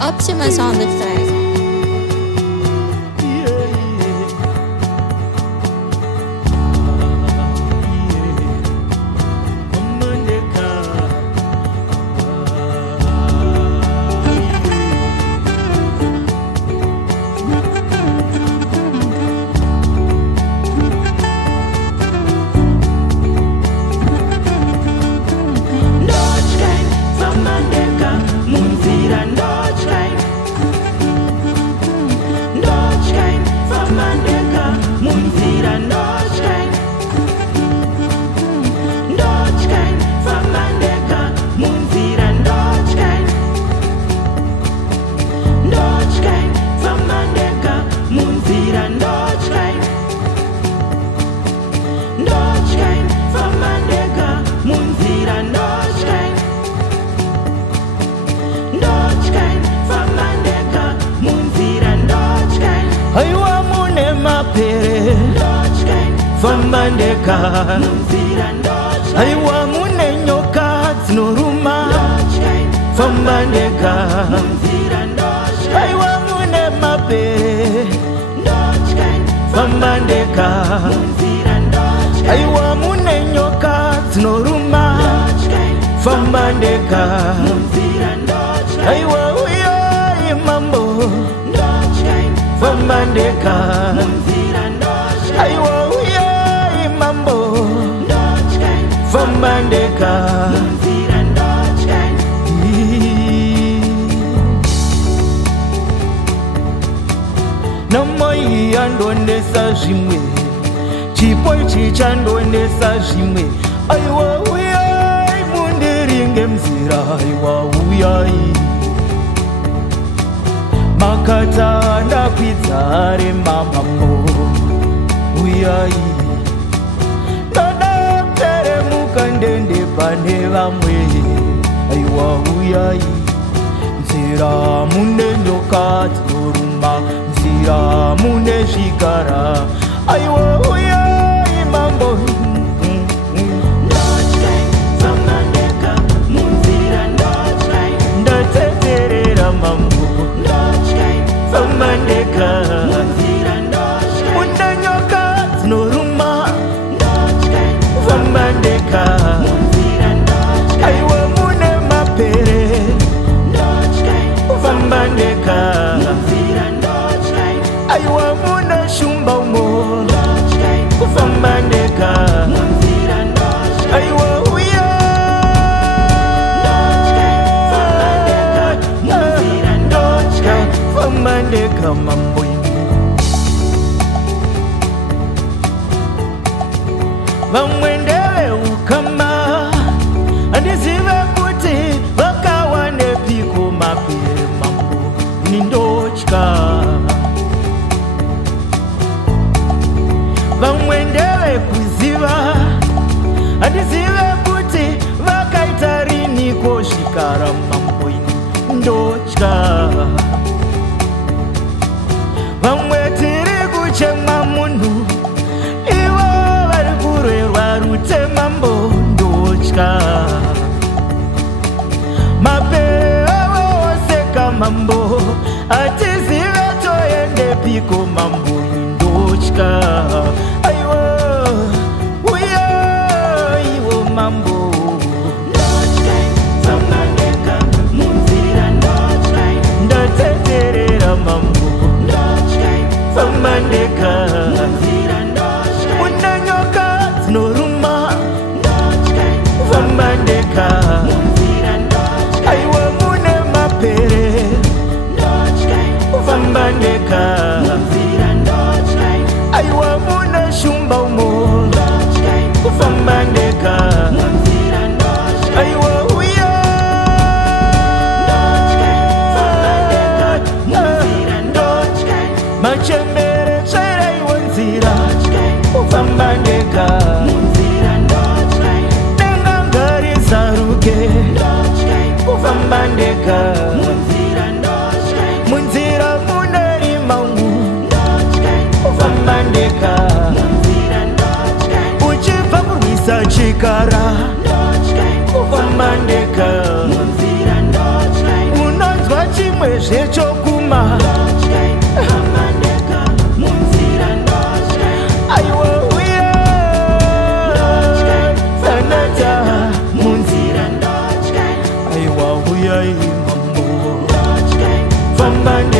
Optimus on the track. Aiwa mune mapere Famandeka Aiwa mune nyoka zinoruma Famandeka Aiwa mune mapere Famandeka Aiwa mune nyoka zinoruma Famandeka Aiwa uya imambo Famandeka Aiwa uya imambo Famandeka Namai andonesa zvimwe Chipo ichi chandonesa zvimwe Aiwa uya mundiringe mzira Aiwa uya Makata ndakwidza mamambo uyai ndadateremuka ndende pane vamwe aiwa uyai nzira mune nyoka dzinoruma nzira mune zvigara aiwa uyai mambo ndateterera mambo Famandeka Mune nyoka zinoruma Famandeka Aiwa mune mapere Famandeka Aiwa mune shumba umo Famandeka Aiwa uya Famandeka mambo Vamwendewe ukama Andizive kuti vakawane piko mapere mambo Nindotya Vamwendewe kuziva Andizive kuti vakaita rini koshikara mambo Nindotya Vamwe tiri kuchema munhu Ivo vari kurwerwa rutemambo ndotya Mapere avo oseka mambo Atizive toende piko mambo ndotya Aiwa uya ivo mambo Ndateterera mambo Famandeka Mune nyoka zinoruma Famandeka Aiwa mune mapere Famandeka zvechokuma aiwa uya sanata aiwa uyai mambo famba